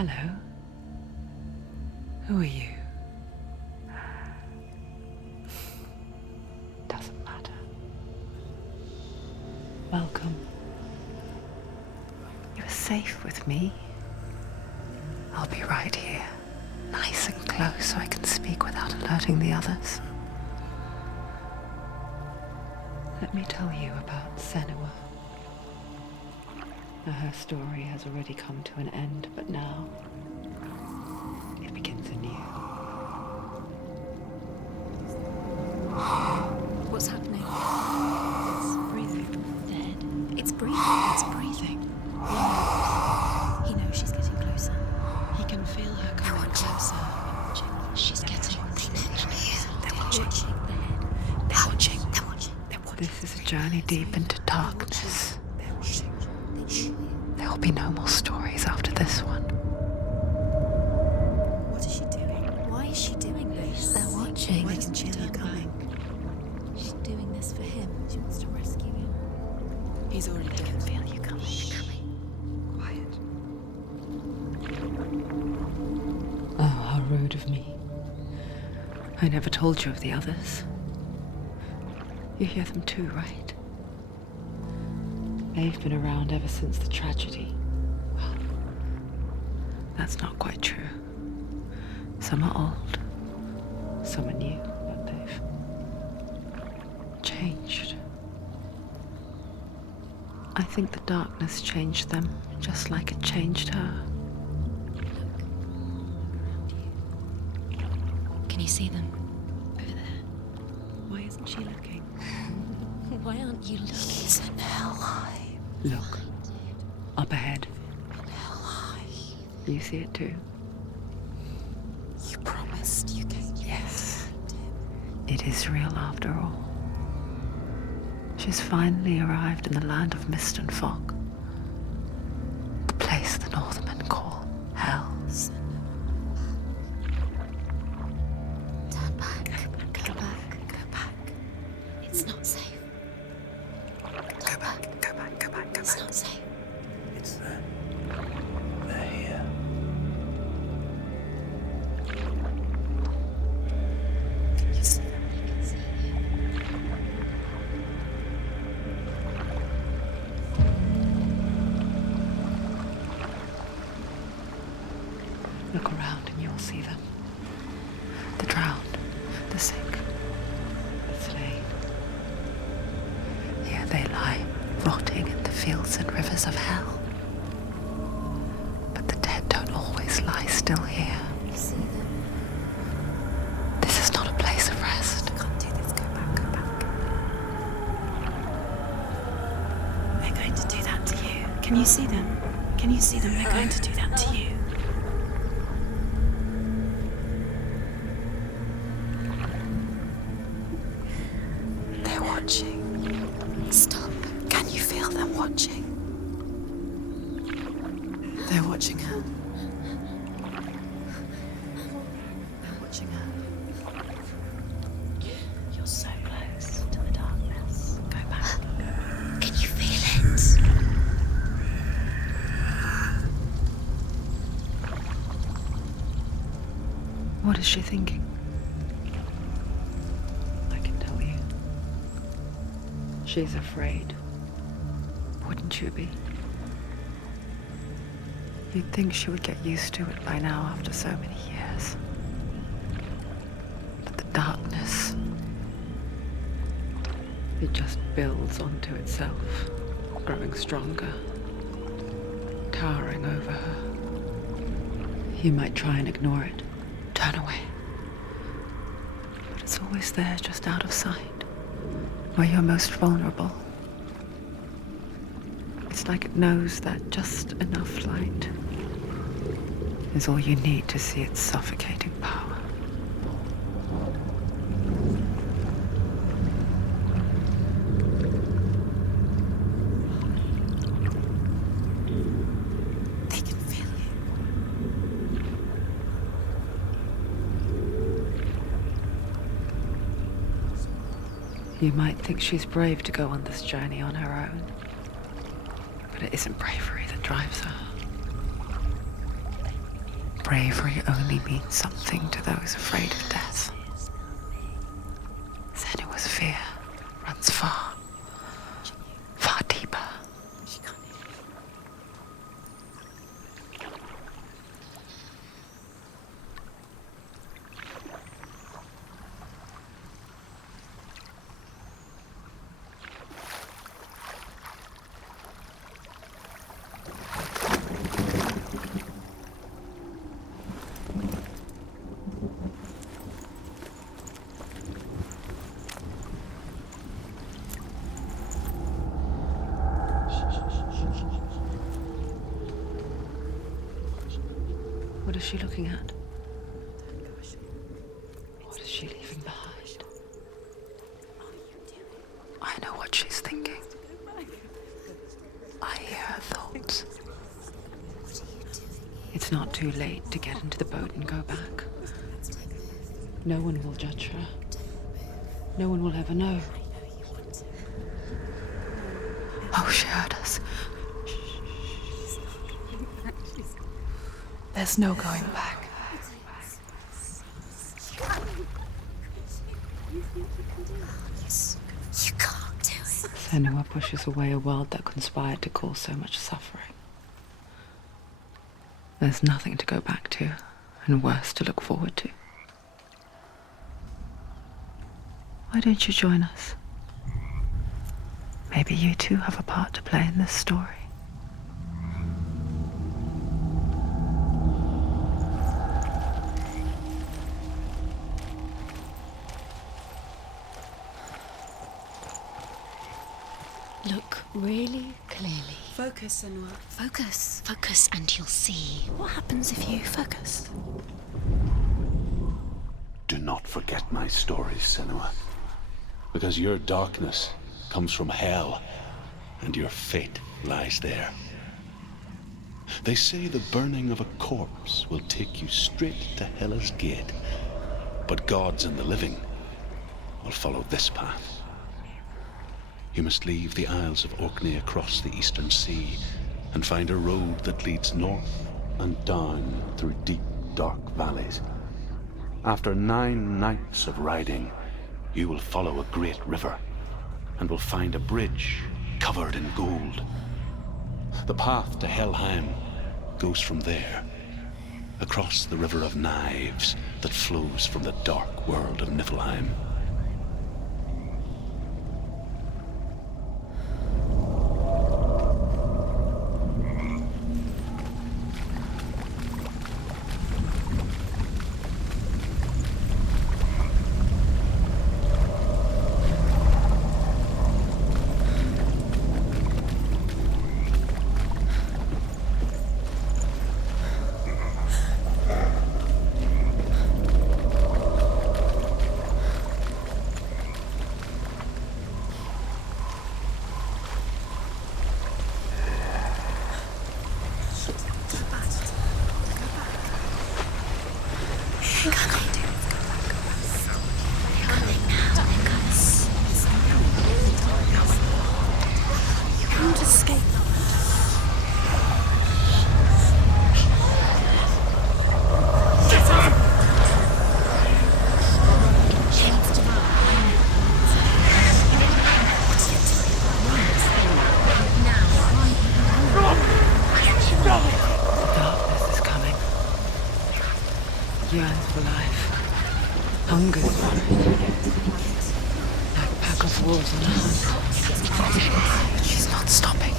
Hello. Who are you? Doesn't matter. Welcome. You're safe with me. I'll be right here, nice and close so I can speak without alerting the others. Let me tell you about Senua. Her story has already come to an end, but now it begins anew. What's happening? It's breathing. Dead. It's breathing. It's breathing. He knows she's getting closer. He can feel her coming closer. She's getting closer. They're watching. They're watching. They're watching. This is a journey deep into darkness. There will be no more stories after this one. What is she doing? Why is she doing this? They're watching. Why doesn't she turn back? She's doing this for him. She wants to rescue him. He's already dead. I can feel you coming. Quiet. Oh, how rude of me. I never told you of the others. You hear them too, right? They've been around ever since the tragedy. Well, that's not quite true. Some are old, some are new, but they've changed. I think the darkness changed them, just like it changed her. Can you see them? Over there. Why isn't she looking? Why aren't you looking? He's in hell. Look, up ahead. Hell. You see it too? You promised you gave me. Yes. It is real after all. She's finally arrived in the land of mist and fog. The place the Northmen call Hell. Turn back. Go back. It's not safe. Go back. It's not safe. It's there. They're here. Can you see them? I can see you. Look around and you'll see them. The drowned, the sick, the slain. Here they lie, rotting in the fields and rivers of hell. But the dead don't always lie still here. You see them? This is not a place of rest. I can't do this. Go back. They're going to do that to you. Can you see them? Can you see them? They're going to do that to you. They're watching. Stop. Can you feel them watching? They're watching her. They're watching her. You're so close to the darkness. Go back. Can you feel it? What is she thinking? I can tell you. She's afraid. Wouldn't you be? You'd think she would get used to it by now after so many years. But the darkness, it just builds onto itself, growing stronger, towering over her. You might try and ignore it, turn away. But it's always there, just out of sight, where you're most vulnerable. It's like it knows that just enough light is all you need to see its suffocating power. They can feel you. You might think she's brave to go on this journey on her own, but it isn't bravery that drives her. bravery only means something to those afraid of death. Senua's fear runs far, far deeper. What is she looking at? What is she leaving behind? I know what she's thinking. I hear her thoughts. It's not too late to get into the boat and go back. No one will judge her. No one will ever know. Oh, she heard us. There's no going back. You can't do it. Senua pushes away a world that conspired to cause so much suffering. There's nothing to go back to, and worse to look forward to. Why don't you join us? Maybe you too have a part to play in this story. Look really clearly. Focus, Senua. Focus. Focus and you'll see. What happens if you focus? Do not forget my stories, Senua. Because your darkness comes from hell, and your fate lies there. They say the burning of a corpse will take you straight to Hela's gate, but gods and the living will follow this path. You must leave the Isles of Orkney across the eastern sea and find a road that leads north and down through deep, dark valleys. After 9 nights of riding, you will follow a great river and will find a bridge covered in gold. The path to Helheim goes from there, across the River of Knives that flows from the dark world of Niflheim. Yearns for life, hungers for it, like a pack of wolves on a hunt. But she's not stopping.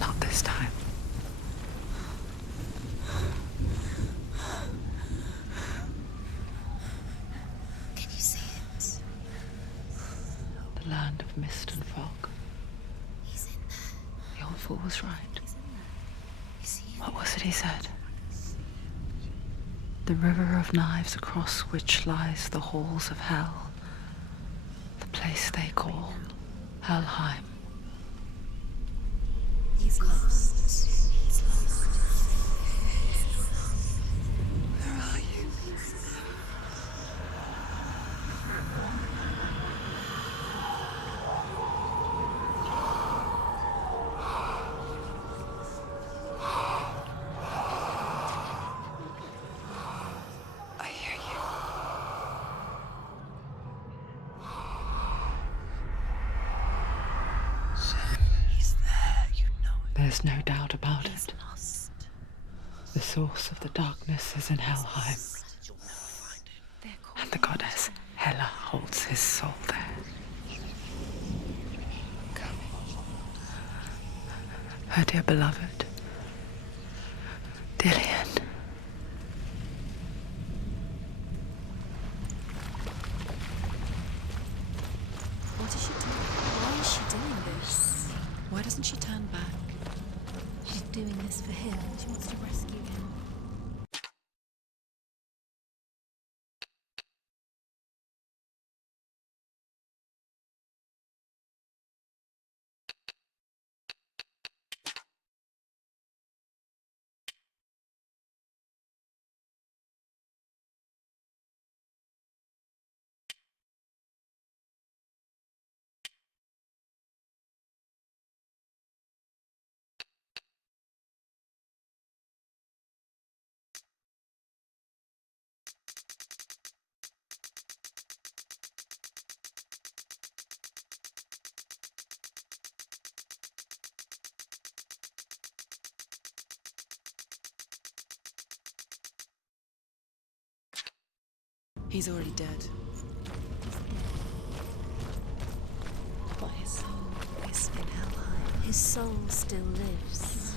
Not this time. Can you see it? The land of mist and fog. He's in there. The old fool was right. You see him? What was it he said? The river of knives across which lies the halls of hell. The place they call Helheim. He's lost. He's lost. Where are you? There's no doubt about He's it. lost. The source of the darkness is in Helheim, They're and the goddess Hela holds his soul there. Her dear beloved, Dillian. What is she doing? Why is she doing this? Why doesn't she turn back? She's doing this for him. She wants to rescue him. He's already dead. But his soul is in Helheim. His soul still lives.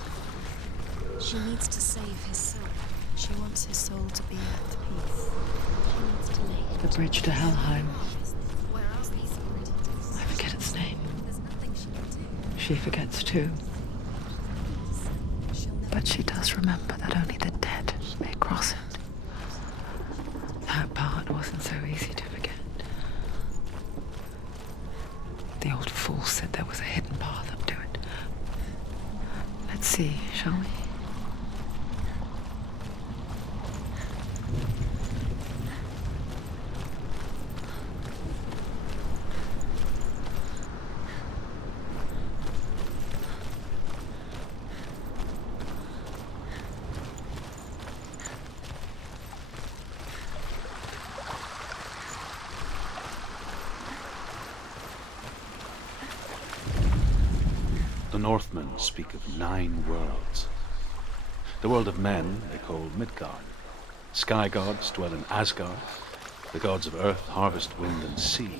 She needs to save his soul. She wants his soul to be at peace. She needs to make The bridge to Helheim. Where are we? I forget its name. There's nothing she can do. She forgets too. She'll never But she does remember that only the dead may cross it. That part wasn't so easy to forget. The old fool said there was a hidden path up to it. Let's see, shall we? The Northmen speak of 9 worlds. The world of men they call Midgard. Sky gods dwell in Asgard. The gods of earth, harvest, wind, and sea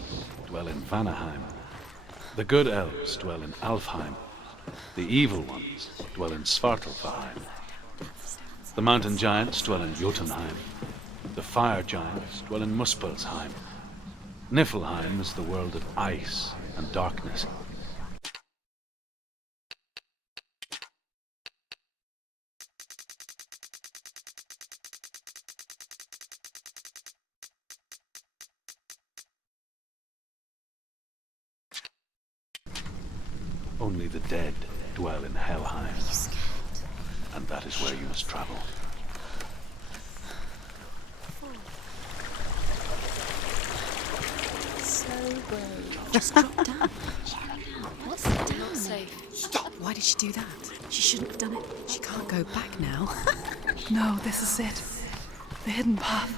dwell in Vanaheim. The good elves dwell in Alfheim. The evil ones dwell in Svartalfheim. The mountain giants dwell in Jotunheim. The fire giants dwell in Muspelheim. Niflheim is the world of ice and darkness. Only the dead dwell in Helheim, and that is where you must travel. slow road. Just drop down. What's down there? Stop! Why did she do that? She shouldn't have done it. She can't go back now. No, this is it. The hidden path.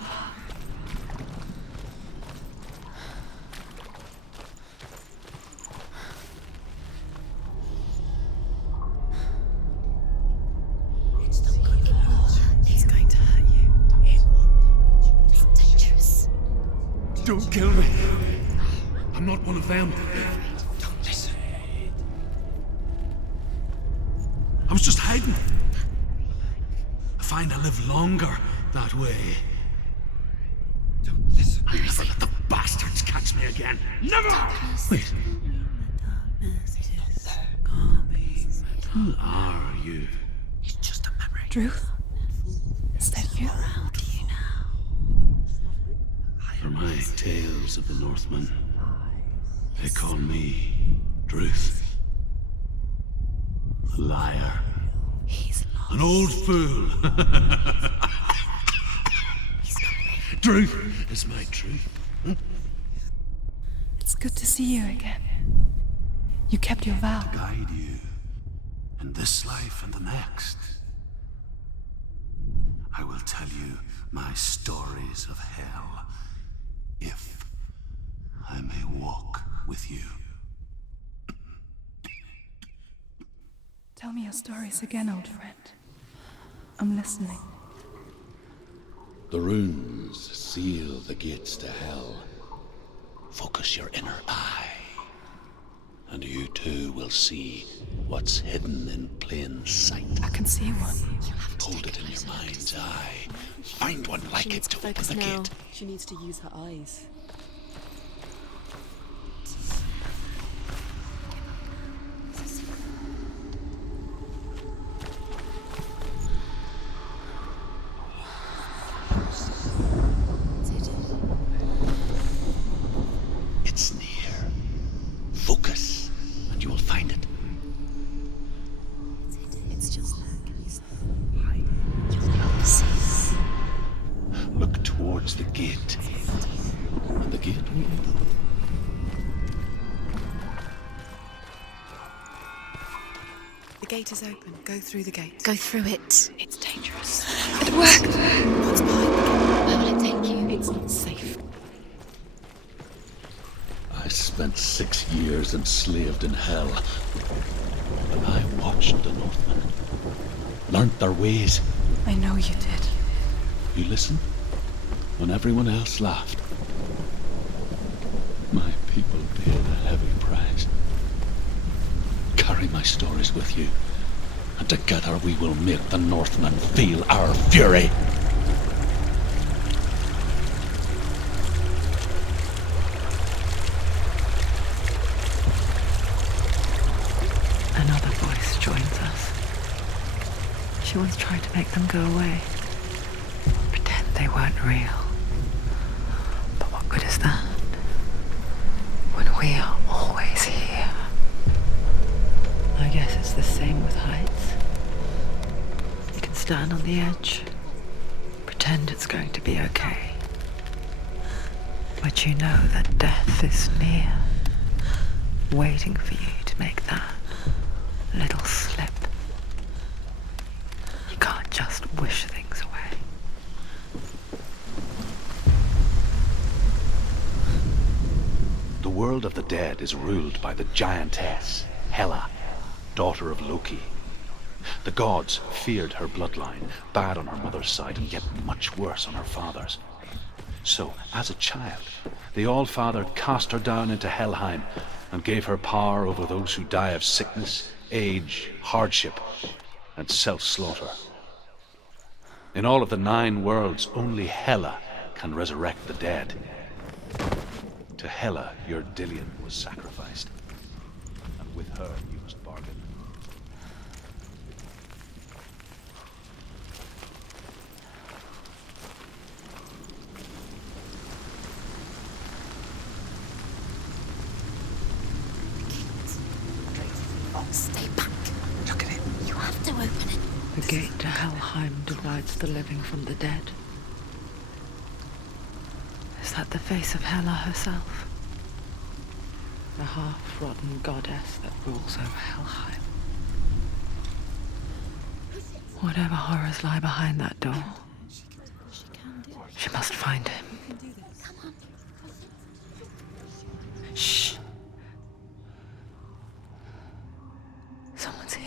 It's going to hurt you. It's dangerous. Don't kill me. I'm not one of them. Don't listen. I was just hiding. I find I live longer that way. Don't listen. I'll never let the bastards catch me again. Never! Wait. Who are you? It's just a memory. Druth? Is that you? Around you now. For my tales of the Northmen, they call me Druth. A liar. He's lost. An old fool. Truth is my truth. It's good to see you again. You kept your vow. Guide you in this life and the next. I will tell you my stories of hell, if I may walk with you. Tell me your stories again, old friend. I'm listening. The runes seal the gates to hell. Focus your inner eye, and you too will see what's hidden in plain sight. I can see one. You have to Hold take it a in your closer look to mind's see. eye. Find one She like it needs to to open focus the now. gate. She needs to use her eyes. It's near. Focus, and you will find it. It's just there. You'll never see. Look towards the gate. And the gate will open. The gate is open. Go through the gate. Go through it. It's dangerous. It worked. What's behind the gate? Where will it take you? It's not safe. I spent 6 years enslaved in hell. And I watched the Northmen. Learnt their ways. I know you did. You listened when everyone else laughed. My people paid a heavy price. Carry my stories with you, and together we will make the Northmen feel our fury. Another voice joins us. She once tried to make them go away. Pretend they weren't real. But what good is that? When we are always here. I guess it's the same with heights. You can stand on the edge, pretend it's going to be okay. But you know that death is near, waiting for you to make that little slip. You can't just wish things away. The world of the dead is ruled by the giantess, Hela, daughter of Loki. The gods feared her bloodline, bad on her mother's side and yet much worse on her father's. So, as a child, the All-Father cast her down into Helheim and gave her power over those who die of sickness, age, hardship, and self-slaughter. In all of the 9 worlds, only Hela can resurrect the dead. To Hela, your Dillion was sacrificed, and with her you must bargain. Stay back. Look at it. You have to open it. The gate to Helheim divides the living from the dead. Is that the face of Hela herself? The half-rotten goddess that rules over Helheim. Whatever horrors lie behind that door, She can do it. she must find him. Come on. Shh. Someone's here.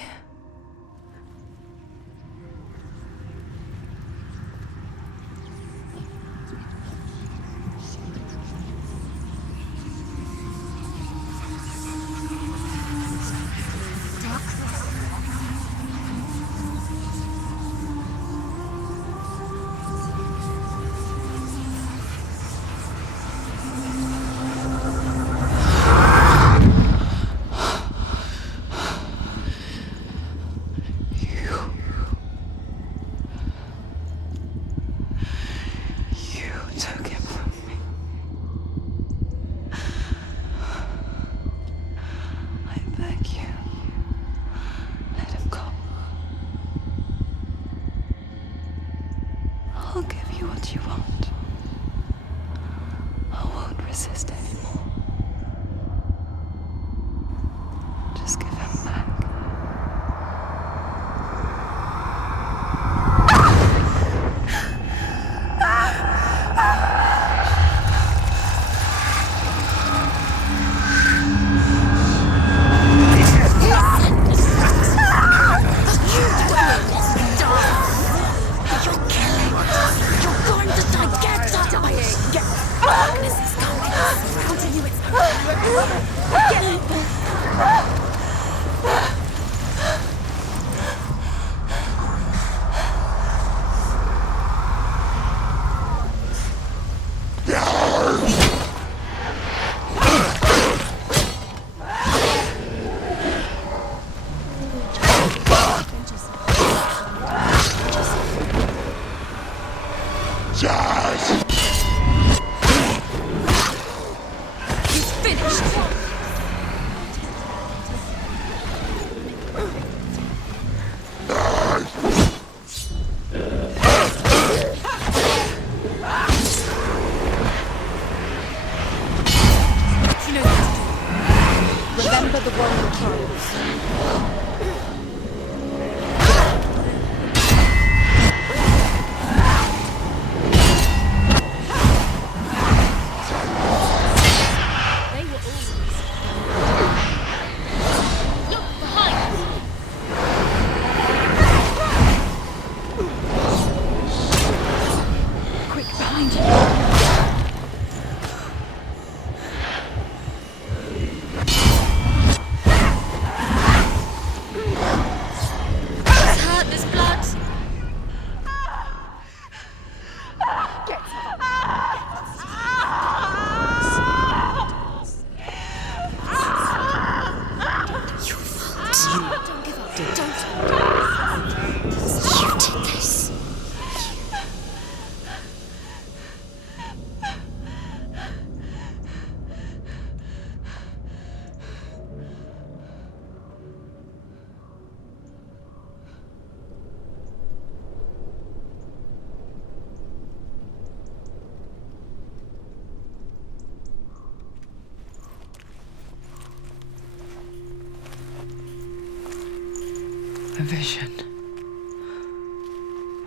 A vision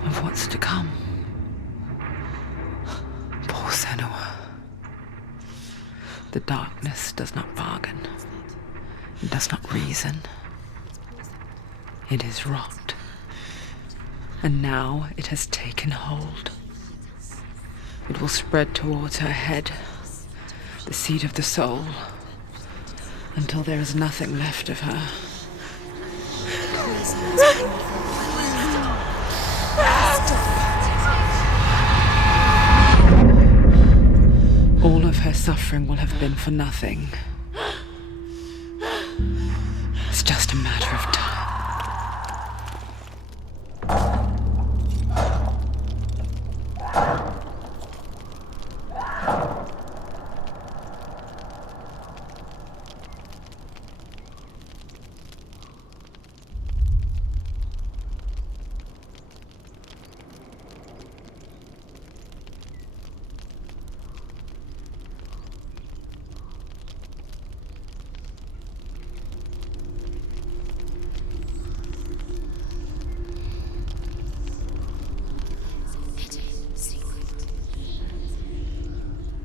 of what's to come. Poor Senua. The darkness does not bargain. It does not reason. It is rot. And now it has taken hold. It will spread towards her head, the seat of the soul, until there is nothing left of her. All of her suffering will have been for nothing. It's just a matter of time.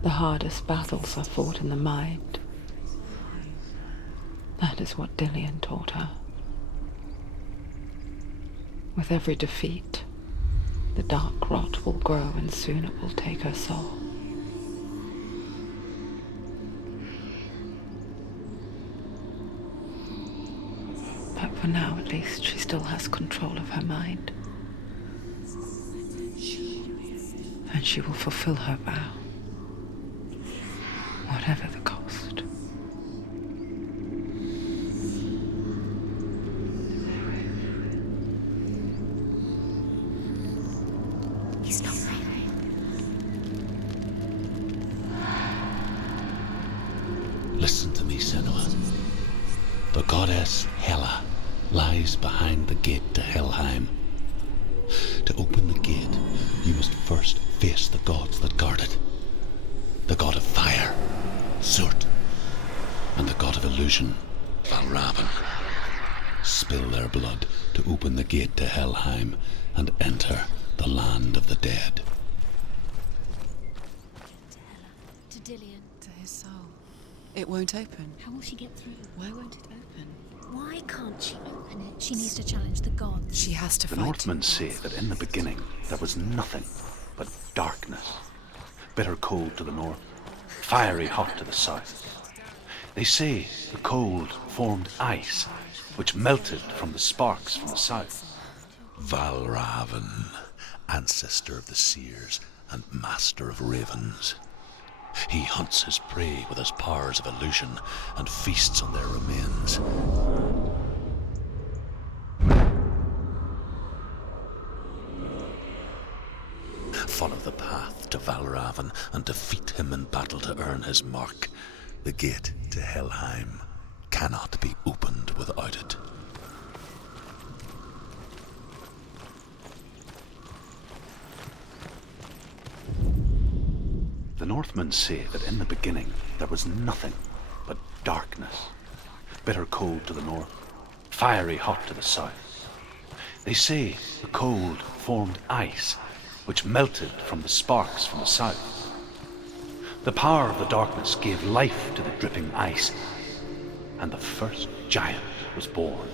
The hardest battles are fought in the mind. That is what Dillian taught her. With every defeat, the dark rot will grow and soon it will take her soul. But for now, at least, she still has control of her mind. And she will fulfill her vow. Whatever the cost. He's not right. Listen to me, Senua. The goddess Hela lies behind the gate to Helheim. To open the gate, you must first face the gods that guard it. The god of fire, Surt, and the god of illusion, Valravan. Spill their blood to open the gate to Helheim and enter the land of the dead. To Dillian. To his soul. It won't open. How will she get through? Why won't it open? Why can't she open it? She needs to challenge the gods. She has to The fight. Northmen say that in the beginning there was nothing but darkness. Bitter cold to the north, fiery hot to the south. They say the cold formed ice, which melted from the sparks from the south. Valravan, ancestor of the seers and master of ravens. He hunts his prey with his powers of illusion and feasts on their remains. Follow the path to Valravan and defeat him in battle to earn his mark. The gate to Helheim cannot be opened without it. The Northmen say that in the beginning there was nothing but darkness. bitter cold to the north, fiery hot to the south. They say the cold formed ice, which melted from the sparks from the south. The power of the darkness gave life to the dripping ice, and the first giant was born.